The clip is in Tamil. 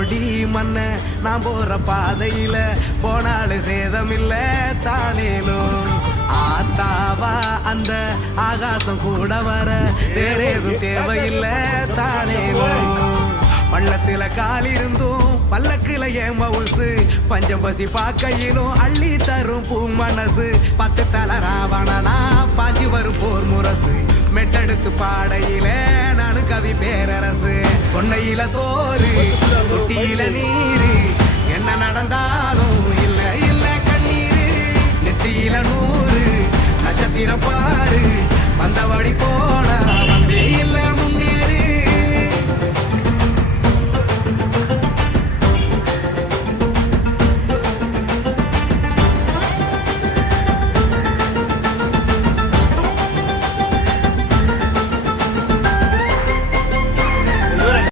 கோடி மண்ண நான் போற பாதையில போனாலும் சேதமில்ல தானேலும் ஆத்தாவா அந்த ஆகாசம் கூட வர வேறேதும் தேவையில்லை தானேலும் பள்ளத்துல காலிருந்தும் பல்லக்குல ஏமவுசு பஞ்சம் பசி பாக்கையிலும் அள்ளி தரும் பூ மனசு 10 தல ராவணனா பாஞ்சி வரும் போர் முரசு மெட்டெடுத்து பாடையில நானு கவி பேரரசு தொண்டையில சோறு தொட்டியில நீரு என்ன நடந்தாலும் இல்ல இல்ல கண்ணீரு நெட்டியில 100 நட்சத்திரம் பாரு வந்தபடி போன வந்தே இல்ல